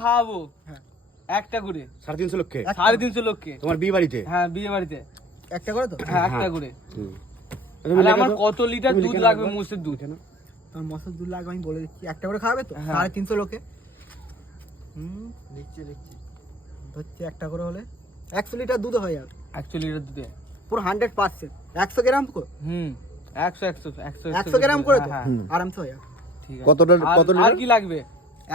খাওয়াবো হ্যাঁ একটা করে 350 লক্ষে 350 লক্ষে তোমার বিয়ে বাড়িতে। হ্যাঁ বিয়ে বাড়িতে একটা করে তো হ্যাঁ একটা করে হুম। তাহলে আমার কত লিটার দুধ লাগবে মোষের দুধ তোমার মশলা 2 লাখ আমি বলে দিচ্ছি একটা করে খাওয়াবে তো হ্যাঁ। 350 লোকে দেখছি ধরছি একটা করে হলে 100 লিটার দুধ হয়ে যাবে 100 লিটার দুধে পুরো 100% 100 গ্রাম করে 100 গ্রাম করে তো হ্যাঁ, আরামসে হয়ে যাবে ঠিক আছে কতটা কত আর লিটার? কি লাগবে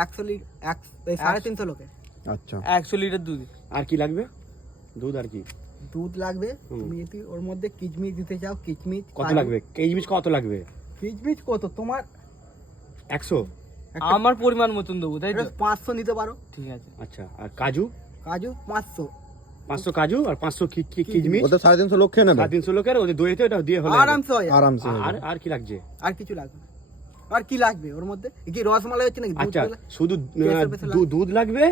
100 লিটার 350 লোকে আচ্ছা 100 লিটার দুধ আর কি লাগবে? দুধ আর কি? দুধ লাগবে তুমি যদি ওর মধ্যে কিচমিচ দিতে চাও কিচমিচ কত লাগবে? কেজিমিচ কত লাগবে? কিচমিচ কত তোমার 100? আমার পরিমাণ মতন দেবো তাই তো 500 নিতে পারো ঠিক আছে আচ্ছা, আর কাজু? কাজু 500 500 কাজু আর 500 কিচমিচ। ওটা 350 লক্ষে নেবে 350 লোকের ওদের দইতে ওটা দিয়ে হলো। আরামসে হয়ে যাবে আরামসে আর আর কি লাগছে? আর কিছু লাগবে না। আর কি লাগবে ওর মধ্যে কি রসমালাই হচ্ছে নাকি দুধ আচ্ছা, দিলে? শুধু কেসর বেসর লাগবে? দুধ লাগবে,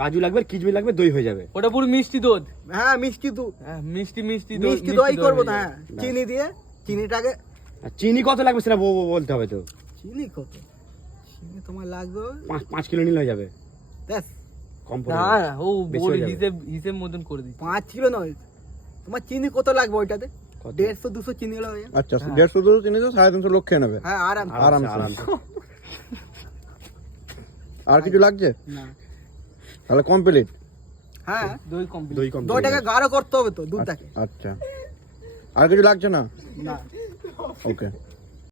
কাজু লাগবে, কিচমিচ লাগবে, দই হয়ে যাবে। ওটা পুরো মিষ্টি দুধ হ্যাঁ মিষ্টি দুধ হ্যাঁ মিষ্টি মিষ্টি মিষ্টি দই করবো হয়ে না যাবে। হ্যাঁ চিনি দিয়ে চিনিটাকে আর চিনি কত লাগবে সেটা বলতে হবে তো। চিনি কত চিনি তোমার লাগবে 5 কিলো নিলে হয়ে যাবে, ব্যাস কম পড়বে। না না, ও বেশি বড় হয়ে যাবে। হিসেব মতন করে দিচ্ছি 5 কিলো নয় তোমার চিনি কত লাগবে ওইটাতে কত? 150-200 চিনি হলে হয়ে যাবে আচ্ছা 150 দুধ চিনি তো 350 লক্ষে নেবে হ্যাঁ আরাম আরামসে। আরামসে। আর কিছু লাগছে না তাহলে কমপ্লিট। হ্যাঁ দই কমপ্লিট দই কম। দইটাকে গাঢ় করতে হবে তো দুধটাকে আচ্ছা আর কিছু লাগছে না? না ওকে